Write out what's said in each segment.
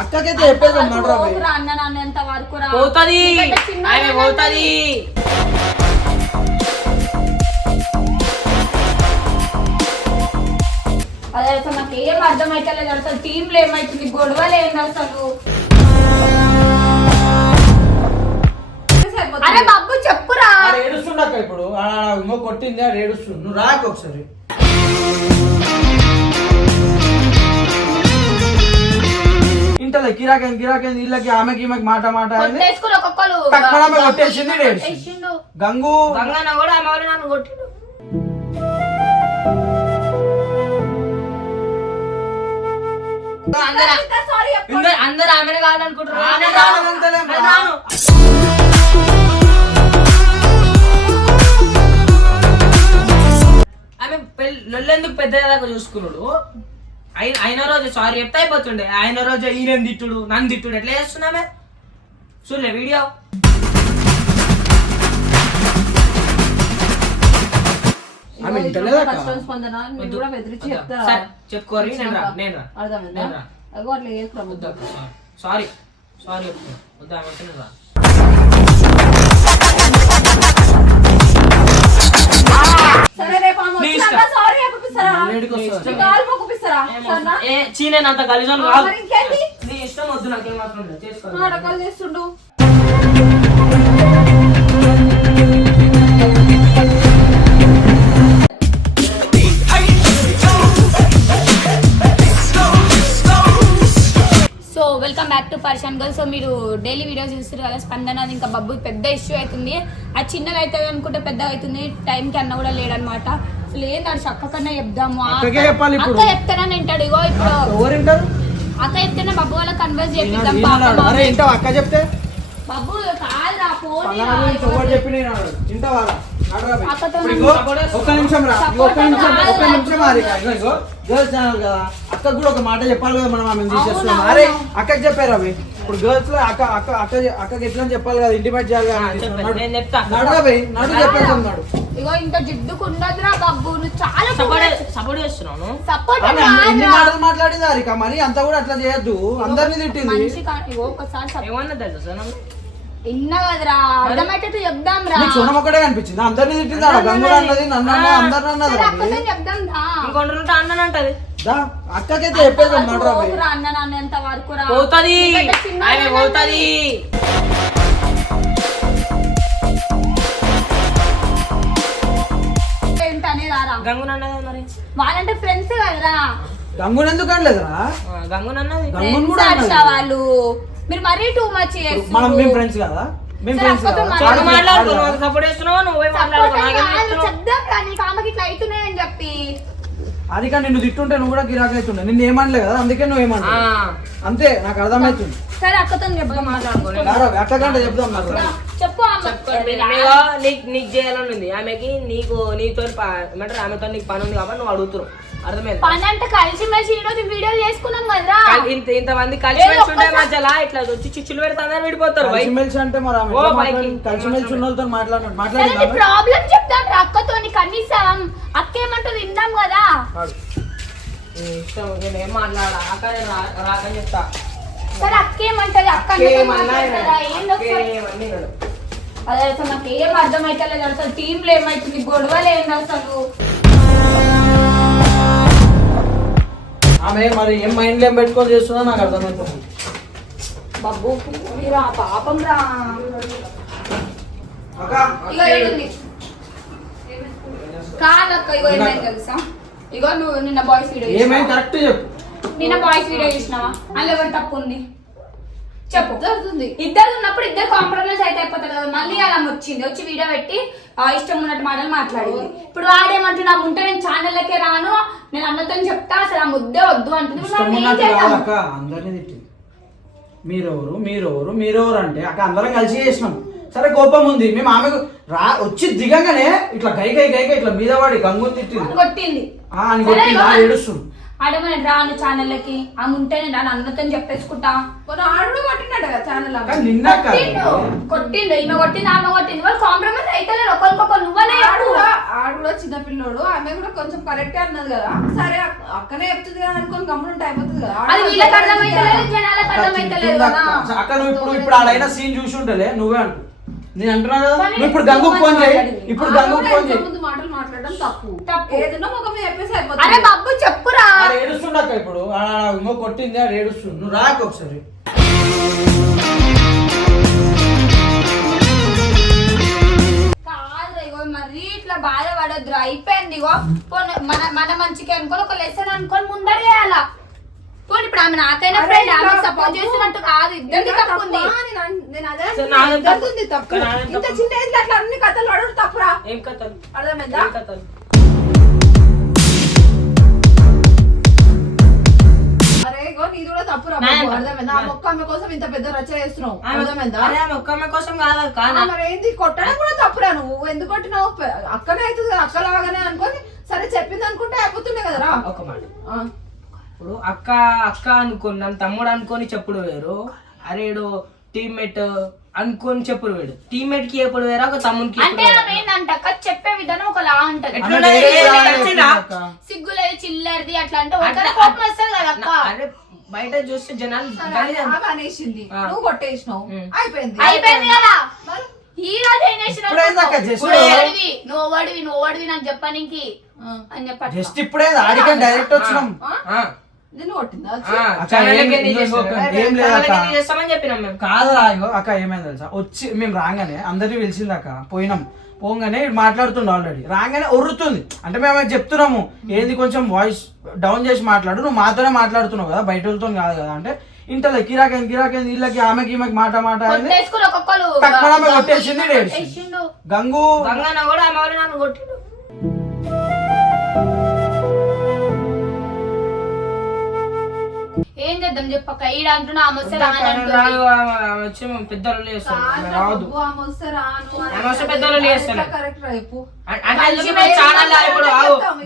అక్కకైతే చెప్పేది అన్న నాన్న ఎంత వరకు పోతుంది ఆయన పోతుంది. అదే అసలు నాకు ఏం అర్థమైతే లేదు. అసలు టీంలో ఏమైతుంది, గొడవలు ఏంది అసలు? అరే బాబు చెప్పురా. ఏడుస్తుండక్క ఇప్పుడు ఇంకో కొట్టింది అది ఏడుస్తుంది. నువ్వు రాకు ఒకసారి. ఇంటలే గిరాకైంది వీళ్ళకి ఆమెకి ఈమెకి మాట కొట్టేసింది. గంగు గంగన్న కూడా ఆమె వాళ్ళు నన్ను కొట్టిండు. అందరు ఆమెనే కావాలనుకుంటారు. ఆమె లొల్లెందుకు పెద్దదాకా చూసుకున్నాడు. అయిన రోజు సారీ చెప్తే అయిపోతుండే. ఆయన రోజు ఈయన తిట్టుడు నన్ను తిట్టుడు ఎట్లా చేస్తున్నామే చూడలే వీడియో. చెప్పుకోరు సారీ సారీ వద్దామంటే రా. చీనేనంత గలీజాలు కాదు. నీ ఇష్టం వద్దు నాకేం మాత్రం చేసుకో. So welcome back to Persian girl. So మీరు డైలీ వీడియోస్ చూస్తారు కదా, స్పందన ఇంకా బబ్బు పెద్ద ఇష్యూ అవుతుంది. అది చిన్నగా అవుతుంది అనుకుంటే పెద్దగా అవుతుంది. టైంకి అన్న కూడా లేడనమాట. అసలు ఏంటంటే అక్క కన్నా చెప్దాము, అక్క చెప్తానని వింటాడు. ఇగో ఇప్పుడు అక్క చెప్తేనే బబ్బు వాళ్ళకి కన్వర్స్ చేపిద్దాం. అక్క చెప్తే బబ్బు కాదురా ఫోన్ ఒక్క నిమిషం గర్ల్స్ ఛానల్ కదా, అక్కకు కూడా ఒక మాట చెప్పాలి కదా. మనం ఆమె తీసేస్తున్నాం. అరే అక్కకి చెప్పారు అవి. ఇప్పుడు గర్ల్స్ లో అక్కకి ఎట్లా చెప్పాలి కదా, ఇంటిమేట్ చేయాలి కదా. నడు చెప్పేస్తున్నాడు. ఇగో ఇంత జిడ్డుకు ఉండదురా బాబు, నువ్వు చాలా సపోర్ట్ చేస్తున్నాను. ఎన్ని మాటలు మాట్లాడింది అరిక, మరి అంతా కూడా అట్లా చేయొద్దు. అందరినీ తిట్టింది. ఏమన్నా తెలుసా ఇన్నా కదరా, అర్థమైతే చెప్దాం రా. సొనం ఒకటే కనిపించింది. అందరినీ తిట్టింది. గంగులు అన్నది, నన్ను అందరిని అన్నది. చెప్దాం అన్ననంటది. అక్కకైతే చెప్పేది అన్న నాన్న ఎంత వరకు పోతుంది ఆయన పోతుంది. గంగునన్నది మరి వాళ్ళంటే ఫ్రెండ్స్ కదరా. గంగుని ఎందుకు అనలేదురా? గంగునన్నది వాళ్ళు. మీరు మరీ టూ మచ్ మనం మేము ఫ్రెండ్స్ కదా. మేము ఫ్రెండ్స్ అవుతున్నాయని చెప్పి అది కానీ నిన్ను తిట్టుంటే నువ్వు కూడా గిరాకీ అవుతుండే. నిన్ను ఏమనలే కదా, అందుకే నువ్వు ఏమన్నా అంతే. నాకు అర్థమవుతుంది. సరే అక్కతో చెప్దాం, అక్క కంటే చెప్దాం. చెప్పు. నీకు చేయాలని ఉంది ఆమెకి, నీకు నీతో ఏమంటారు ఆమెతో నీకు పని ఉంది కాబట్టి నువ్వు అడుగుతున్నావు. అర్థమైంది. పని అంటే కలిసి మెలిసి వీడియో చేసుకున్నాం కదా. ఇంతమంది కలిసి మెలిసి ఉంటే మధ్యలో ఇట్లా వచ్చి చిచ్చులు పెడితే అందరూ విడిపోతారు. కలిసిమెలిసి అంటే మరి కలిసిమెలిసి ఉన్న వాళ్ళతో మాట్లాడి ప్రాబ్లం చెప్తాం అక్కతో. కనీసం అక్క ఏమంటుంది విందాం కదా. ఇష్టం నేనేం మాట్లాడా అక్క, రాకని చెప్తా. సరే అక్క ఏమంటది, అక్క అదే అసలు నాకు ఏం అర్థమైతే లేదు. అసలు టీంలో ఏమైతుంది, గొడవలు ఏంది అసలు? ఆమె మరి ఏం మైండ్ ఏం పెట్టుకొని చేస్తున్నా నాకు అర్థమవుతుంది. బాబు రా పాపం రా. కాదక్క, ఇగో ఏమైంది తెలుసా? ఇగో నువ్వు నిన్న బాయ్స్ వీడియో కరెక్ట్ చెప్పు. నిన్న బాయ్స్ వీడియో చూసినావా? అందులో ఎవరు తప్పు ఉంది చెప్పు. ఇద్దరు ఉన్నప్పుడు ఇద్దరు కాంప్రమైజ్ అయితే అయిపోతారు కదా. మళ్ళీ అలా వచ్చి వీడియో పెట్టి ఇష్టం ఉన్నట్టు మాటలు మాట్లాడింది. ఇప్పుడు వాడేమంటున్నా ఉంటే నేను ఛానళ్ళకే రాను, నేను అన్నతో చెప్తా, అసలు ఆ ముద్దే వద్దు అంటుంది. మీరెవరు అంటే అక్క అందరం కలిసి చేసినాం. సరే కోపం ఉంది, మేము ఆమెకు వచ్చి దిగగానే ఇట్లా గై ఇట్లా మీద వాడి గంగుని కొట్టింది. ఏడుస్తుంది. ఆడమని రాను ఛానళ్ళకి, ఆమె ఉంటే నేను రాను అన్నతో చెప్పేసుకుంటా. ఆడు కొట్టినాడు కదా ఛానల్. కొట్టిండు, ఈమె కొట్టింది, ఆమె కొట్టింది. వాళ్ళు కాంప్రమైజ్ అయితే ఒకరికొకరు. నువ్వనే ఆడు కూడా చిన్నపిల్లోడు, ఆమె కూడా కొంచెం కరెక్టే అన్నది కదా. సరే అక్కనే చెప్తుంది కదా అనుకోని గమ్మునుంటే అయిపోతుంది కదా. అది వీళ్ళకి అర్థమైతే అర్థమైతలేదు తిట్టింది కదా. అక్క. అక్క నువ్వు ఇప్పుడు ఆడైనా సీన్ చూసి ఉంటలే నువ్వే అంటు నేను అంటున్నా కదా నువ్వు ఇప్పుడు గంగుకు ఫోన్ చేయి ఇప్పుడు గంగుకు ఫోన్ చేయి ముందు మాటలు మాట్లాడడం తప్పు తప్పు. ఏదైనా ఒక మీద చెప్పేసి అరే అయిపోతుంది బాబు చెప్పురా. ఆడ ఏడుస్తుండక్క ఇప్పుడు ఇంకో కొట్టింది ఆడ ఏడుస్తుండు నువ్వు రాక ఒకసారి కాదు ఇగో మరి ఇట్లా బాధపడద్దు అయిపోయింది ఇగో పోనీ మన మంచికి అనుకోని ఒక లెసన్ అనుకొని ముందరేయాల పోనీ ఇప్పుడు ఆమె నాకైనా ఫ్రెండ్ ఆమె సపోర్ట్ చేస్తున్నట్టు కాదు ఇద్దరికి తప్పు ఉంది. నేను అదే సరే, నాదే తప్పు. ఇద్దరిది తప్పు నాదే ఇంత తప్పు. చిన్న ఏజ్ లో అట్లా అన్ని కథలు పడడం తప్పురా ఏం కథలు అర్థమైందా ఏం కథలు అరే ఇగో నీది కూడా తప్పురా నా- బాబు, అర్థమైందా ఆ మొక్క ఆమె కోసం ఇంత పెద్ద రచ్చ చేస్తున్నావు అర్థమైందా అరే ఆమె ఒక్క అమ్మాయి కోసం కాదు కానీ ఆ, మరి ఏంది కొట్టడం కూడా తప్పురా నువ్వు ఎందుకు కొట్టినావు అక్కనే అవుతుంది కదా అక్క లాగానే అనుకొని సరే చెప్పింది అనుకుంటే అయిపోతుండే కదరా ఒక మాట ఆ. ఇప్పుడు అక్క అక్క అనుకోని నన్ను తమ్ముడు అనుకొని చెప్పుడు వేరు అరేడు టీమ్మేట్ అనుకొని చెప్పుడు వేడు టీమ్మేట్ కి ఎప్పుడు వేరా ఒక తమ్మునికి అంటే ఆమె ఏంటంట అక్క చెప్పే విధానం ఒకలా ఉంటది ఎట్లా ఆమె ఉన్నది? వేరే ఏ విధానం నచ్చినా? అక్క. సిగ్గులేదు చిల్లరిది అట్లా అంటే అట్లా- ఒకరి కోపం వస్తుంది కదా అక్క. అరే బయట చూస్తే జనాలు సరే, గలీజ్ ఆమె అనేసింది ఆ. నువ్వు కొట్టేసినావు ఉమ్. అయిపోయింది అయిపోయింది కదా మరి? ఈ రోజు ఏం చేసిన ఇప్పుడే దాకా just- నువ్వు ఓడివి నాకు చెప్పడానికి అని చెప్పట్లా. జస్ట్ ఇప్పుడే ఆడికి డైరెక్ట్ వచ్చినాం ఆ, నిన్ను కొట్టిందా ఆ, అక్క, ఛానల్ ఏం- కి ఎందుకు ఇంకొక- చేస్తారు? ఏం లేదు ఛానల్ కి అక్క. ఎందుకు చేస్తామని చెప్పినాం మేము కాదురా ఇగో అక్క ఏమైంది తెలుసా వచ్చి మేము రాగానే అందరినీ పిలిచింది అక్క పోయినాం పోగానే ఇటు మాట్లాడుతుండే ఆల్రెడీ రాగానే ఒర్రుతుంది అంటే మేము ఆమెకు చెప్తున్నాము ఏంది కొంచెం వాయిస్ డౌన్ చేసి మాట్లాడు నువ్వు మాతోనే మాట్లాడుతున్నావు కదా బయట వాళ్ళతో కాదు కదా అంటే ఇంటలే కిరాకేంది వీళ్ళకి ఆమెకి ఈమెకి మాట అని కొట్టేసుకుని ఒక్కొక్కరు తక్కువ ఆమె కొట్టేసింది లేడీస్ కొట్టేసిండు. గంగు గంగన్న కూడా ఆమె వాళ్ళు నన్ను కొట్టిండు ఏం చేద్దాం చెప్పక్క ఈడ అంటున్నా ఆమె వస్తే రాదు, రానంటుంది. ఆమె వచ్చి పెద్దలు చేస్తాను రాదు కరెక్ట్ రేపు అంటే ఎందుకు మీరు ఛానల్ ఇప్పుడు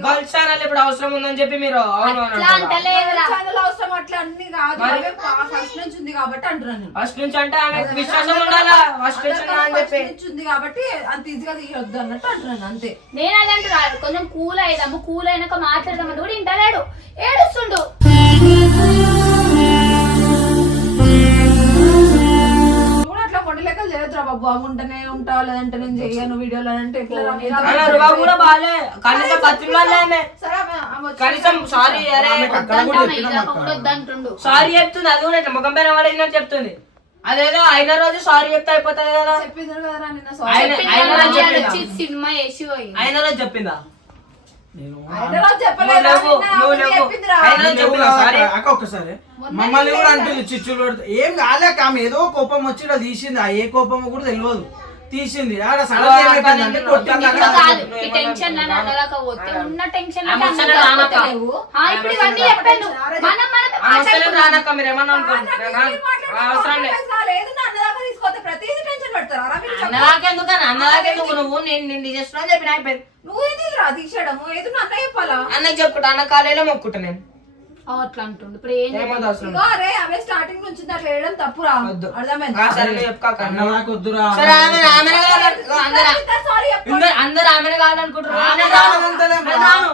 గర్ల్స్ ఛానల్ ఇప్పుడు అవసరం ఉందని చెప్పి మీరు అవును అని అట్లా అంటలేదురా. ఛానల్ అవసరం అట్లా అన్ని కాదు మరి? అవే ఫస్ట్ నుంచి ఉంది కాబట్టి అంటున్నాను నేను. ఫస్ట్ నుంచి అంటే ఆమె విశ్వాసం ఉండాలా ఫస్ట్ నుంచి అందరికన్నా అని చెప్పి first నుంచి ఉంది కాబట్టి అంత ఈజీగా తీయొద్దు అన్నట్టు అంటున్నాను అంతే నేను అదే అంటున్నా కొంచెం కూల్ అయిదాము కూల్ అయినాక మాట్లాడదామంటే కూడా ఇంటలేడు ఏడుస్తుండు. నువ్వు అట్లా కొండ లెక్కలు చేయొద్దురా బాబు అమ్ముంటేనే ఉంటావు లేదంటే నేను చెయ్యను వీడియోలు అంటే ఎట్లా రా మీరు? ఆమె రుబాబు కూడా బాలే కనీసం పత్రికల్లో ఆమె సరే ఆమె వచ్చి- కనీసం సారీ అరే ఆమెకు అక్కడ కూడా వద్దంటాం, చెప్పినాం ఇదాక అక్క. కూడా వద్దంటుండు. సారీ చెప్తుంది అది కూడా ఇట్లా ముఖం పైన పడినట్టు చెప్తుంది అదేదో అయిన రోజు సారీ చెప్తే అయిపోతుంది కదా చెప్పింది కదరా నిన్న ఆయన- సారీ ఆయన ఆయన రోజు చెప్పిందా? వచ్చి సినిమా వేసి పోయింది. అయిన రోజు చెప్పిందా నేను ఆయన రోజు చెప్పలేదా? నువ్వు నిన్న నువ్వు ఆమె నువ్వు చెప్పిందిరా. ఆయన రోజు నువ్వు చెప్పినా సారీ అక్క ఒక్కసారి మమ్మల్ని కూడా అంటుంది చిచ్చులు పెడితే ఏం కాలేక ఆమె ఏదో కోపం వచ్చి ఇలా తీసింది ఆ ఏ కోపం కూడా తెలియదు తీసింది ఆడ సడన్ గా ఏమైపోయిందంటే కొట్టింది ఇప్పుడు అక్కడ. కాదు ఈ టెన్షన్ లని అన్నదాకా పోతే ఉన్న టెన్షన్ ఆమె వస్తేనే రానక్క. ఇప్పుడు ఇవన్నీ చెప్పాను మనం అవసరం రానక్క మీరు ఏమన్నా అనుకోండి అవసరం లేదు లేదు నా అన్నదాకా తీసుకోతే ప్రతిదీ టెన్షన్ పెడతారా రా మీరు? అన్నదాకెందుకని అన్నదాకెందుకు నువ్వు నేను చేస్తున్నా అని చెప్పిన అయిపోయింది నువ్వేది రా తీసేయడము ఏదో నా అన్న చెప్పాలా అన్నకి చెప్పుకుంటా అన్న కాలేలో మొక్కుంటా నేను అట్లా అంటుండు ఇప్పుడు ఏం ఏమవుతుంది అవసరం ఇగో అరే ఆమె స్టార్టింగ్ నుంచి అట్లా వేయడం తప్పురా వద్దు. అర్థమైందా సరే నువ్వు చెప్పుకోక అన్న నాకు వద్దురా సరే ఆమెనే కావాలి సారీ అందరు ఆమెనే కావాలనుకుంటారు ఆమె ఆమె రాను. కావాలంటేనే నేను రాను.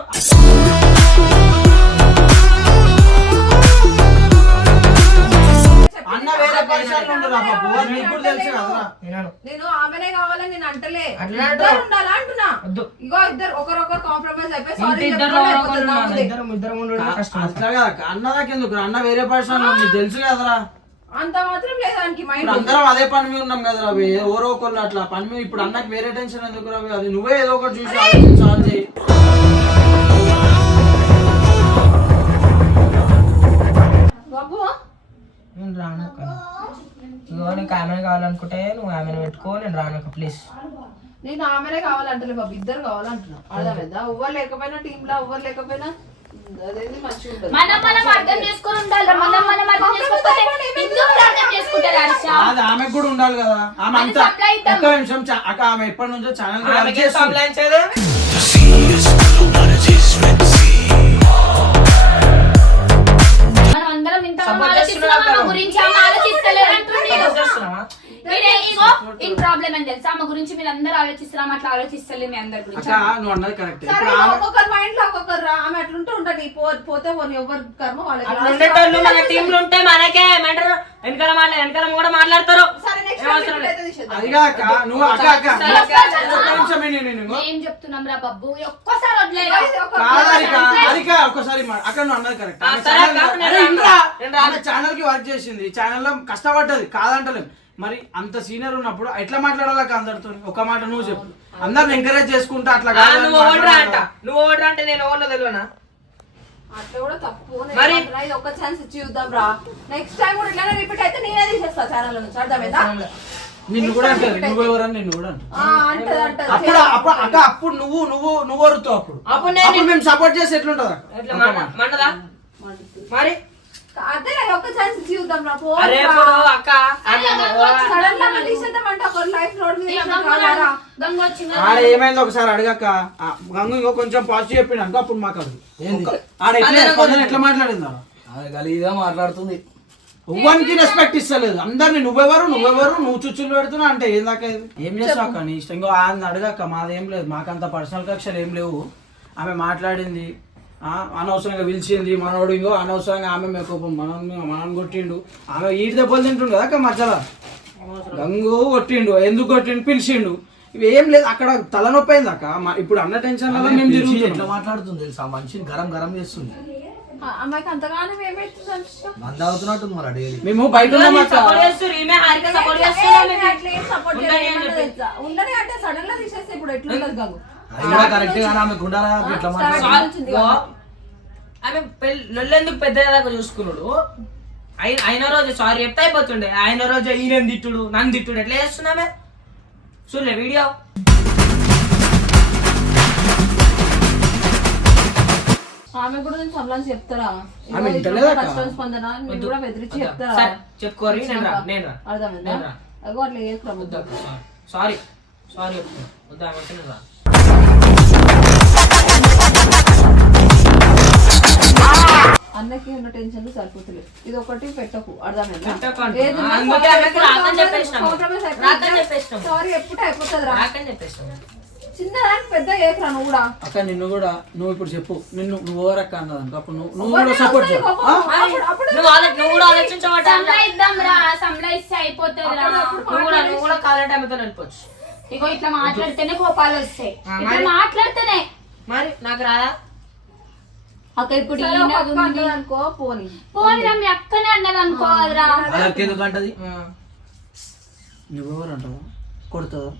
అన్న వేరే పరిసరాలు ఉండరా బాబు నీకు కూడా తెలుసు కదరా నేను నేను ఆమెనే కావాలని నేను అంటలే అట్లా ఇద్దరు అంటావు. ఉండాలా అంటున్నా వద్దు. ఇగో ఇద్దరు ఒకరొకరు కాంప్రమైజ్ అయిపోయి ఇంటి సారీ ఇద్దరు చెప్పుకోవడం ఒకరు అయిపోతుంది ఉండాలి. నాదే. ఇద్దరం ఉండడం కష్టం అట్లా కదా అన్న దాకెందుకు అన్న వేరే పరిసరాలు నీకు తెలుసు కదరా అంత మాత్రం లేదు దానికి మైండ్ ఇప్పుడు అందరం అదే పని మీద ఉన్నాం కదా రవి ఎవరో ఒకళ్ళు అట్లా పని మీద ఇప్పుడు అన్నకి వేరే టెన్షన్ ఎందుకు రవి అది నువ్వే ఏదో ఒకటి చూసి ఆలోచించి సాల్వ్ చేయి బాబు నేను రానక్క ఇగో నీకు ఆమె కావాలనుకుంటే నువ్వు ఆమెను పెట్టుకో నేను రానక్క ప్లీజ్ నేను ఆమెనే కావాలంటలే బాబు ఇద్దరు కావాలంటున్నా అర్థమైందా ఎవ్వరు లేకపోయినా టీమ్ లో ఎవ్వరు లేకపోయినా అదేది మంచిగా ఉంటుంది మనం అర్థం చేసుకొని ఉండాలి మనం అర్థం చేసుకోకపోతే ఇంకొకరు అర్థం చేసుకుంటారు హర్ష. అది ఆమెకు కూడా ఉండాలి కదా ఆమె అది అంతా supply ఇద్దాం. ఒక్క నిమిషం అక్క ఆమె ఎప్పటి నుంచో ఛానల్ ఆమెకి సంప్లైంచేది మనం అందరం ఇంత Support ఆలోచిస్తున్నాం చేస్తున్నారు ఆమె గురించి ఆమె ఆలోచిస్తలేరు అంటుండు. చేస్తున్నావా మీరే ఇగో ఇన్ ప్రాబ్లం అని తెలుసా ఆమె గురించి మీరు అందరూ ఆలోచిస్తున్నాం అట్లా ఆలోచిస్తలేదు మీ అందరి గురించి. అక్క నువ్వు అన్నది కరెక్ట్ సరే ఇప్పుడు ఆమె ఒక్కొక్కరు మైండ్ లో ఒక్కొక్కరు ఆమె అట్లుంటే ఉంటుంది పోతే పోనీ ఎవరు కర్మ వాళ్ళకి అట్లా ఉండేటోళ్ళు మన టీంలు ఉంటే మనకే ఏమంటారు వెనకాల కూడా మాట్లాడతారు. సరే నెక్స్ట్ ఏం అవసరం లేదు. అయితే తీసేద్దాం. అదిగా అక్క నువ్వు అక్క అక్క ఒక్క నిమిషమే నేను ఏం చెప్తున్నాం రా బబ్బు ఒక్కసారి వదిలేరా అదిక ఒక్కసారి అక్కడ నువ్వు అన్నది కరెక్ట్ సరే అక్క, నేను రాను. ఛానల్ కి వర్క్ చేసింది ఛానల్ లో కష్టపడ్డది కాదంటలేదు మరి అంత సీనియర్ ఉన్నప్పుడు ఎట్లా మాట్లాడాలి అందరితో ఒక మాట నువ్వు చెప్పు అందరిని ఎంకరేజ్ చేసుకుంటా అట్లా ఆ, కాదు నువ్వు ఓడరా అంట, నువ్వు ఓడరా అంటే నేను ఓడలో తెలియనా? అట్లా కూడా తప్పు. మరి? ఇది ఒక్క ఛాన్స్ ఇచ్చి చూద్దాం రా. నెక్స్ట్ టైం కూడా ఇట్లానే రిపీట్ అయితే నేనే తీసేస్తా ఛానల్ నుంచి. అర్థమైందా? నిన్ను కూడా అంటది నువ్వు ఎవరని నిన్ను కూడా అంటది. అంటది అంటది. అప్పుడు అప్పుడు అక్క అప్పుడు నువ్వు వరుతావు అప్పుడు నేను అప్పుడు మేము సపోర్ట్ చేసి ఎట్లుంటది ఎట్లా మండదా మరి? అదే నాకు ఒక్క ఛాన్స్ ఇచ్చి చూద్దాం రా. పో అరే రా. ఇప్పుడు అక్క సడన్ గా మళ్ళీ తీసేద్దామంటే ఒక లైఫ్ రోడ్ మీద రావాలా? గంగ వచ్చింది ఆడ ఏమైందో ఒకసారి అడగక్క గంగు ఇంకో కొంచెం పాజిటివ్ చెప్పిండు అనుకో అప్పుడు మాకు అది ఆడ ఎట్లా మాట్లాడింది గలీగా మాట్లాడుతుంది. ఎవ్వరికి రెస్పెక్ట్ ఇస్తలేదు అందరిని నువ్వెవరు నువ్వు చుచ్చులు పెడుతున్నా అంటే ఏందాక ఏం చేస్తావు అక్క నీ ఇష్టం ఇంకో ఆయన అడగక్క మాదేం లేదు మాకంత పర్సనల్ కక్షలు ఏం లేవు ఆమె మాట్లాడింది అనవసరంగా పిలిచింది మనోడు ఇంకో అనవసరంగా ఆమె మేకోపం మనం కొట్టిండు ఆమె ఈటి దెబ్బలు తింటుండు కదా అక్క మధ్యలో గంగు కొట్టిండు ఎందుకు కొట్టిండు పిలిచిండు ఇవి ఏం లేదు అక్కడ తలనొప్పి అయింది అక్క ఇప్పుడు అన్న టెన్షన్ వల్ల మేము ఎట్లా తిరుగుతున్నాం మాట్లాడుతుంది తెలుసా మనిషిని గరం గరం చేస్తుంది. అమ్మాయికి అంతగానో ఏమైతుంది అంటే మంద అవుతున్నట్టుంది మరి డైలీ. మేము బయట ఉన్నాం అక్క సపోర్ట్ చేస్తారు, ఈమె హారిక సపోర్ట్ ఉండని అంటే సడన్ గా తీసేస్తే ఇప్పుడు ఎట్లుంటది గంగు? అది కూడా కరెక్ట్ గానే ఆమె గుండాల ఇట్లా మాట్లాడుతుంది. ఆమె లొల్లెందుకు పెద్ద దాకా చూసుకున్నాడు. అయిన రోజు సారీ చెప్తే అయిపోతుండే, ఆయన రోజు ఈయన తిట్టుడు నన్ను తిట్టుడు ఎట్లా చేస్తున్నామే చూడలే వీడియో. ఆమె కూడా నేను సంబలాన్ని చెప్తారా? ఆమె ఇంటలేదా అక్క? ఫస్ట్ స్పందన మీరు కూడా బెదిరించి చెప్తారా? సరే చెప్పుకోరి, నేను రా. అర్థమైందా? నేను రా. అగో అట్లా చేసుకురా వద్దు అక్క, సారీ సారీ చెప్తున్నా వద్దా అంటే నేను రా. అన్నకి ఉన్న టెన్షన్ సరిపోతలేదు. ఇది ఒకటి పెట్టకు. అర్థమైందా? పెట్టకండి. ఏది ఉన్నా అందుకే sorry ఆమెకి రాకని చెప్పేసినాము. compromise అయిపోయిందా? రాకని చెప్పేసినాము. Sorry ఎప్పుడు అయిపోతుంది రా. రాకని చెప్పేస్తాను. చిన్నదానికి పెద్ద ఏకరా నువ్వు కూడా. అక్క నిన్ను కూడా నువ్వు ఇప్పుడు చెప్పు నువ్వు ఓవరక్క అన్నదానికి అప్పుడు నువ్వు కూడా సపోర్ట్ చేయాలి నువ్వు కూడా ఆలోచించబట్ట సంలయిద్దాం రా సంలయిస్తే అయిపోతుంది రా నువ్వు కూడా కావాలంటే ఆమెతో వెళ్ళిపోవచ్చు. ఇగో ఇట్లా మాట్లాడితేనే కోపాలు వస్తాయి ఇట్లా మాట్లాడితేనే మరి నాకు రాదా? అక్క ఇప్పుడు సరే, ఈయన ఒక అక్క ఉంది. అన్నది అనుకో పోనీ. పోనీరా మీ అక్కనే అన్నది అనుకోవాలిరా అదొక ఎందుకు అంటది? నువ్వెవరు అంటావా కొడుతుందా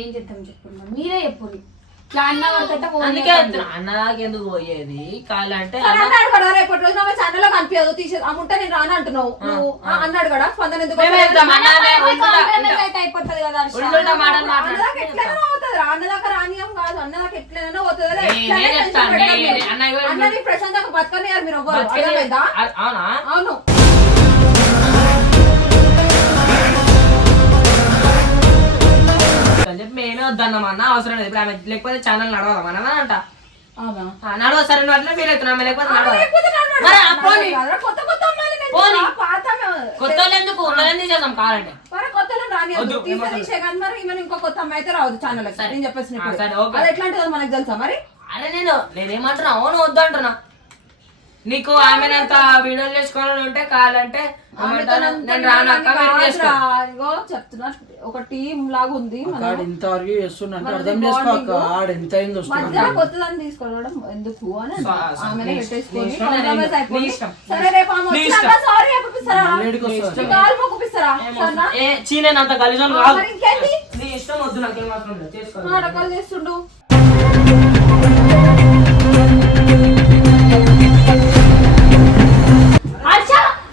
ఏం చేద్దాం చెప్పండి మీరే చెప్పండి ఇట్లా అన్న వరకైతే అందుకే అన్నదాకి ఎందుకు పోయేది కావాలంటే సరే అన్నాడు కదా రేపటి రోజు నా ఛానల్ లో కనిపించదు తీసేది అమ్ముంటే నేను రాను అంటున్నావు నువ్వు అన్నాడు కదా స్పందన ఎందుకు మేమే చెప్తాం, అన్నమే అయితే అయిపోతుంది కదా హర్ష. ఉల్లుల్టా మాటలు అన్నదాకా ఎట్లైనా అవుతుంది రా. అన్నదాకా రానియం కాదు అన్నదాకా ఎట్లైనా అవుతుంది రా. నేనే ఎట్లైనా చెప్తాను, tension పెట్టద్దు. నేనే. అన్న ఇవ్వండి. అన్నని ప్రశాంతంగా బతకనియారు మీరు ఎవ్వరు. అర్థమైందా? అవునా? అవును. అని చెప్పి మేమే వద్దన్నామన్నా అవసరం లేదు. ఇప్పుడు ఆమె లేకపోతే ఛానల్ నడవదామన్నా అంట అవునా? నడవ సరే నువ్వు అట్లా ఫీల్ అవుతున్నా లేకపోతే నడవ లేకపోతే నడవడు. మరి ఆ పోనీ. కాదురా, కొత్త కొత్త అమ్మాయిలు నేను పోనీ. పాత కొత్త వాళ్ళు ఎందుకు ఉన్నదని చేద్దాం కావాలంటే మరి కొత్తలో రానియద్దు. వద్దు, తీసే కానీ మరి ఈమెను ఇంకో కొత్త అమ్మాయి అయితే రావద్దు ఛానల్ సరే. నేను చెప్పేసిన సరే, ఓకే. అది ఎట్లాంటిదో మనకు తెలుసా మరి? అరే నేనేమంటున్నా అవును వద్దు అంటున్నా. నీకు ఆమెనంత వీడియోలు చేసుకోవాలని ఉంటే కావాలంటే నేను రాను అక్క మీరు చేసుకో. ఇగో చెప్తున్నా ఒక టీం లాగా ఉంది మనం. ఆడు ఇంత వరకు చేస్తున్నట్టు అర్థం చేసుకో అక్క ఆడు ఎంత అయింది వస్తుంది మధ్యలో కొత్తదాన్ని తీసుకోవడం ఎందుకు అని ఆమెనే పెట్టేసుకొని నీ ఇష్టం, compromise అయిపోయి. నీ ఇష్టం. సరే రేపు ఆమె నీ వచ్చినాక ఇష్టం. sorry చెప్పిస్తారా? లేడికి వస్తుంది. నీ కాలు మొక్కుపిస్తారా? సరేనా? ఏ చీనేనంత గలీజోలు కాదు. మరి ఇంకేంటి? నీ ఇష్టం వద్దు నాకేం అవసరం లేదు చేసుకో. రకాలు చేస్తుండు. హర్ష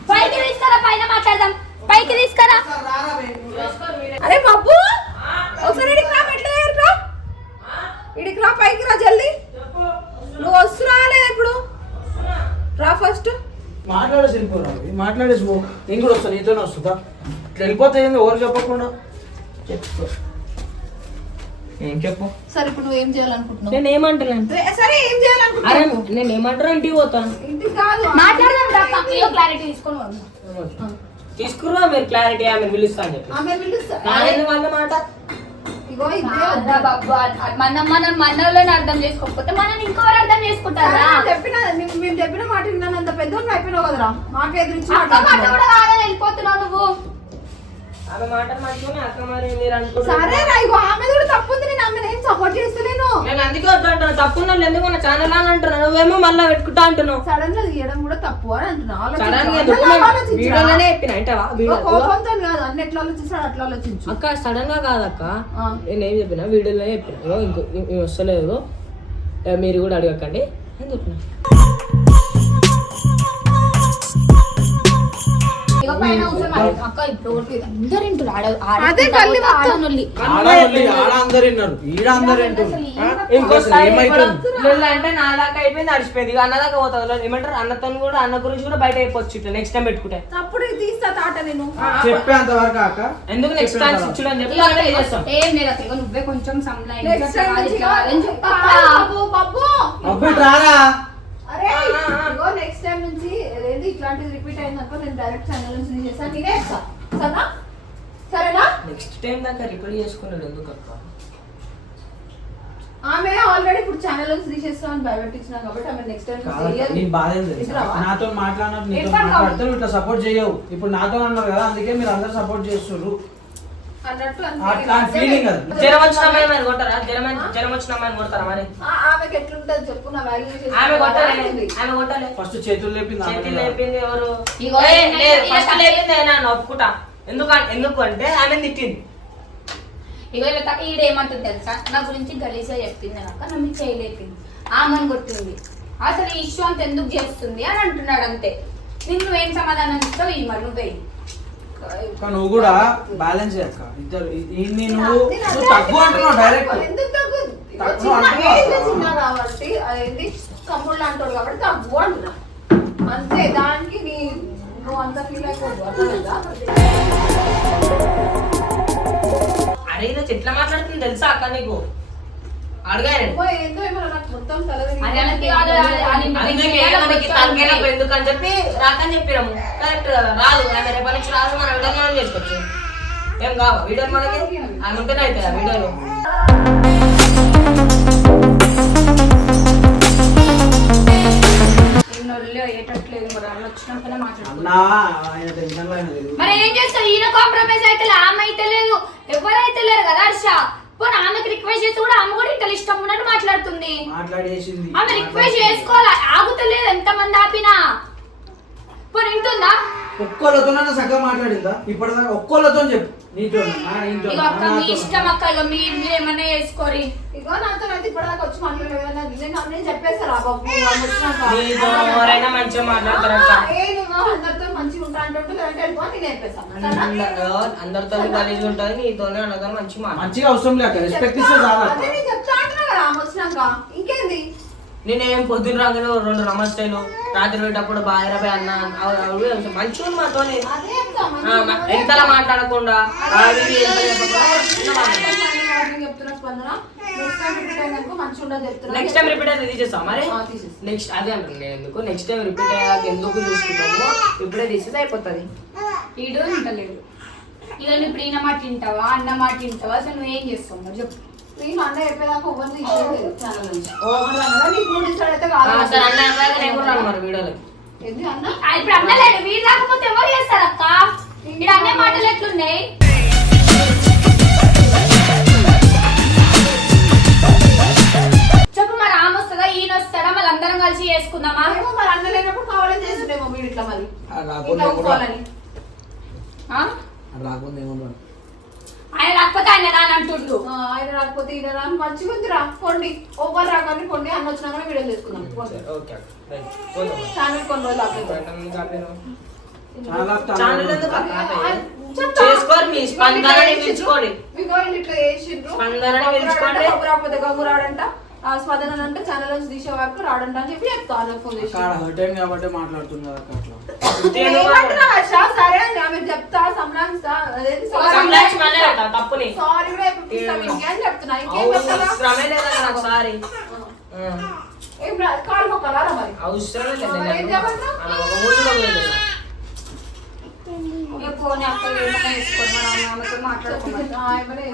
పైకి తీసుకురా పైన మాట్లాడదాం పైకి తీసుకురా అరే బాబు ఒకసారి ఇడికి రా ఎట్లా రా ఇడికి రా పైకి రా జల్దీ నువ్వు వస్తున్నా లేదా ఇప్పుడు రా ఫస్ట్ మాట్లాడేసి వెళ్ళిపోరా మాట్లాడేసి పో నేను కూడా వస్తాను నీతోనే వస్తుందా ఇట్లా వెళ్ళిపోతే ఏంది ఎవరు చెప్పకుండా చెప్పు ఏం చెప్పు. సరే ఇప్పుడు నువ్వు ఏం చేయాలనుకుంటున్నావు? నేను ఏమంటలేను. సరే ఏం అరే చేయాలనుకుంటున్నావు? నేను ఏమంటారు ఇంటికి పోతాను. ఇంటికి కాదు మాట్లాడదాం రా పక్కలో క్లారిటీ తీసుకొని వద్దాం తీసుకురా మీరు క్లారిటీ ఆమె పిలుస్తా అని చెప్పి ఆమె పిలుస్తా నాయన వాళ్ళ మాట ఇగో ఇదే కాదా బాబు, మనం మనలోనే అర్థం చేసుకోకపోతే మనం ఇంకోరు అర్థం చేసుకుంటారా? మేము చెప్పిన మాట విన్నానంత పెద్దోళ్ళు అయిపోయినావు కదరా, మాకు ఎదురించి అక్క మాట కూడా కాదని వెళ్ళిపోతున్నావు నువ్వు. ఆమె మాటలు మంచిగానే అక్క, మరి మీరు అనుకుంటారు సరే రా, ఇగో ఆమె కూడా తప్పుంది, నేను ఆమెను ఏం సపోర్ట్ చేస్తలేను. నేను అందుకే వద్దంటాను. తప్పున్న ఎందుకు నా ఛానల్ అని అంటున్నాను, నువ్వేమో మళ్ళీ పెట్టుకుంటా అంటున్నావు. సడన్ గా తీయడం కూడా తప్పు అని అంటున్నా. సడన్ గా వీడియోలోనే చెప్పిన ఏంటవా కోపంతో కాదు, అన్ని ఎట్లా ఆలోచిస్తాడు అట్లా ఆలోచించు. అక్క. సడన్ గా కాదక్క, ఆ. నేనేం చెప్పిన వీడియోలోనే చెప్పిన ఇగో ఇంకో వస్తలేదు, మీరు కూడా అడగకండి అని చెప్పిన. ఇక పైన అవసరం లేదు. అక్క ఇప్పుడు అందరు ఇంటారు అదే గల్లీ మొత్తం. ఆడనొల్లి. ఆడ అందరు విన్నారు, ఈడ అందరు వింటారు. ఇంకోసారి ఏమైతుంది? అంటే నా దాకా అయిపోయింది, అడిచిపోయింది. ఇక అన్న దాకా పోతుంది. ఏమంటారు, అన్నతో కూడా అన్న గురించి కూడా బయట అయిపోవచ్చు ఇట్లా నెక్స్ట్ టైం పెట్టుకుంటే. అప్పుడు తీస్తా తాట నేను. చెప్పేంత వరకు అక్క ఎందుకు నెక్స్ట్ టైం ఇచ్చుడు అని చెప్పి ఇక అదే చేస్తాం. ఏం లేదు అక్క, ఇక నువ్వే కొంచెం సంలైన్ నెక్స్ట్ టైం బాబు బాబు అప్పుడు రారా. అరే ఇగో నెక్స్ట్ టైం నుంచి ఏది ఇట్లాంటిది రిపీట్ అయిందనుకో నేను డైరెక్ట్ ఛానల్ నుంచి చేస్తాను, నేనే ఇస్తా. సరేనా? సరేనా? నెక్స్ట్ టైం దాకా రిపీట్ చేసుకున్నాడు ఎందుకు అక్క? ఆమె ఆల్రెడీ ఇప్పుడు ఛానల్ నుంచి తీసేస్తామని భయపెట్టించినా కాబట్టి ఆమె నెక్స్ట్ టైం కాదక్క, నీ బాధ ఏం తెలుసా? ఇట్లా వా? నాతో మాట్లాడినట్టు నీతో ఎట్లా మాట్లాడితే ఇట్లా సపోర్ట్ చేయవు. ఇప్పుడు నాతో అన్నారు కదా, అందుకే మీరు అందరు సపోర్ట్ చేస్తున్నారు అన్నట్టు అట్లా ఫీలింగ్ అది. జ్వరం వచ్చిన అమ్మాయి మరి కొట్టారా? జ్వరం వచ్చిన అమ్మాయిని కొడతారా మరి? ఆమెకి ఎట్లుంటది చెప్పు, నా వాల్యూ ఆమె కొట్టాలి, ఆమె కొట్టాలి. ఫస్ట్ చేతులు లేపింది ఆమె చేతులు కదా. లేపింది ఎవరు? ఇగో లేదు, ఫస్ట్ లేపింది అయినా ఒప్పుకుంటా. ఎందుకు అంటే ఆమె తిట్టింది. ఇగో ఇలా ఈడేమంటుంది తెలుసా, నా గురించి గలీజ్గా చెప్పింది అక్క, నన్ను చేయలేపింది, ఆమెను కొట్టింది, అసలు ఈ ఇష్యూ అంత ఎందుకు చేస్తుంది అని అంటున్నాడు. అంతే. నువ్వేం సమాధానం ఇస్తావు? ఈ మరి నువ్వే కానీ నువ్వు కూడా బ్యాలెన్స్ చేయక్క. ఇద్దరు నువ్వు తక్కువ అంటున్నావు డైరెక్ట్. ఎందుకు తగ్గు? తక్కువ అంటున్నావు. చిన్న కాబట్టి అదేంటి తమ్ముళ్ళు అంటారు కాబట్టి తగ్గు అంటున్నా అంతే. దానికి నువ్వు అంత ఫీల్ అయిపోదు అర్థమైందా? అరే ఈరోజు ఎట్లా మాట్లాడుతుంది తెలుసా అక్క నీకు? అడిగాను ఏందో ఏమో నాకు మొత్తం అది వాళ్ళకి కాదు, అందుకే మనకి తగ్గేటప్పుడు ఎందుకు అని చెప్పి రాకని చెప్పినాము. కరెక్ట్ రాదు, ఆమె రేపటి నుంచి రాదు, మన వీడియో మనం చేసుకోవచ్చు. ఏం కావా వీడియోలు మనకి? ఆమె ఉంటేనే అవుతుంది ఆ వీడియోలు. అయ్యేటట్లేదు మరి వాళ్ళు వచ్చినాకనే మాట్లాడుతున్నా. అన్నా ఆయన టెన్షన్ లో ఆయన తెలియదు. మరి ఏం చేస్తారు? ఈయన కాంప్రమైజ్ అయితే ఆమె అయితే లేదు, ఎవరైతే లేరు కదా హర్ష. పోనీ ఆమెకి రిక్వెస్ట్ చేస్తే కూడా ఆమె కూడా ఇట్లా ఇష్టం ఉన్నట్టు మాట్లాడుతుంది. మాట్లాడేసింది. ఆమె రిక్వెస్ట్ చేసుకోవాలి, ఆగుతలేదు ఎంత మంది ఆపినా. పోనీ వింటుందా? ఒక్కళ్ళతోనైనా సగం మాట్లాడిందా ఇప్పటిదాకా? ఒక్కళ్ళతో చెప్పు. నీతో ఇక అక్క మీ ఇష్టం అక్క, ఇక మీరేమన్నా చేసుకోరి. ఇగో నాతో అయితే ఇప్పటిదాకా వచ్చి మాట్లాడలేదు, నేను చెప్పేస్తారా బాబు మీతో ఎవరైనా మంచిగా మాట్లాడతారక్క. అందరితో మంచిగా ఉంటా అంటే నేను చెప్పేస్తాను. అందరితో కలిసి ఉంటుంది, నీతోనే అనగా మంచి మాట. మంచిగా అవసరం లేక రెస్పెక్ట్ ఇస్తే చాలా. అదే నేను చెప్తా అంటున్నా కదా ఆమె వచ్చినాక, ఇంకేంది? నేనేం పొద్దున్న రాగానే 2 నమస్తేలు, రాత్రి పోయేటప్పుడు బాగా అన్న మంచిగా మాతోనే అదే చెప్తా, మంచిగా ఎంతలా మాట్లాడకుండా అది ఇది ఎంత చెప్పకుండా చిన్న మాట్లాడాలి. చెప్తున్నా స్పందన, నెక్స్ట్ టైం రిపీట్ అయినందుకు మంచిగా ఉండదు చెప్తున్నా. నెక్స్ట్ టైం రిపీట్ అయితే తీసేస్తాం మరి. తీసేస్తా. నెక్స్ట్ అదే అంటాను నేను, ఎందుకు నెక్స్ట్ టైం రిపీట్ అయ్యాక ఎందుకు చూసుకుంటాము, ఇప్పుడే తీసేసి అయిపోతుంది. ఈడు ఇంటలేడు. ఇక నువ్వు ఇప్పుడు ఈయన మాట తింటావా, అన్న మాట తింటావా, అసలు నువ్వేం చేస్తావు మరి చెప్పు. నేను అన్న చెప్పేదాకా ఎవరిని ఇచ్చేది ఛానల్ నుంచి. నీకు నువ్వు డిసైడ్ అయితే కాదు. సరే అన్న అన్నాక నేను కూడా రాను మరి వీడియోలో. ఏంది అన్న? ఇప్పుడు అన్నలేడు, వీడు రాకపోతే ఎవరు చేస్తారు అక్క? ఇక్కడ అనే మాటలు ఎట్లున్నాయి? చెప్పు మరి, ఆమె వస్తుందా, ఈయన వస్తాడా, మళ్ళీ అందరం కలిసి చేసుకుందామా? ఏమో మరి అన్న లేనప్పుడు కావాలని చేస్తుండేమో వీడు ఇట్లా మరి రాకుండా ఇట్లా ఒప్పుకోవాలని. ఆయన రాకపోతే ఆయన రాని అంటుండు. ఆయన రాకపోతే ఈయన రాని మంచిగా ఉంది, రా పొండి ఓవర్ రాగానే పొండి అన్న వచ్చినాక వీడియో చేసుకుందాం. ఓకే రైట్ పోదాం. ఛానల్ కొన్ని రోజులు ఆపేద్దాం. ఛానల్ ఎందుకు అక్క? చేసుకోరు, మీ స్పందనని పిలుచుకోండి. ఇగో ఇట్లా చేసిండ్రు, స్పందనని పిలుచుకోండి. రాకపోతే గంగు రాడంట, స్పందన అంటే ఛానల్ నుంచి తీసే వరకు రాడంట అని చెప్పి చెప్తాను ఫోన్ చేసి. హర్ట్ అయింది కాబట్టి మాట్లాడుతున్నారు అక్క అట్లా. ఏమంటున్నా హర్ష? సరే అని ఆమె చెప్తా, సంలాంగిస్తా, అదేంటి సంలాక్షమనే అక్క, తప్పుని సారీ కూడా ఎప్పుడు ఇంకేం చెప్తున్నా, ఇంకేం చెప్తావా? అవసరమే లేదన్న నాకు సారీ. ఏం కాలు మొక్కలారా మరి? అవసరమే లేదు ఏం నాకు. చెప్పన్నా? ఆమె ఒక ఊరిలో పోయింది. ఇక పోనీ అక్క ఏమైనా వేసుకోండి, మరి ఆమెతో మాట్లాడుకోమని. ఏమని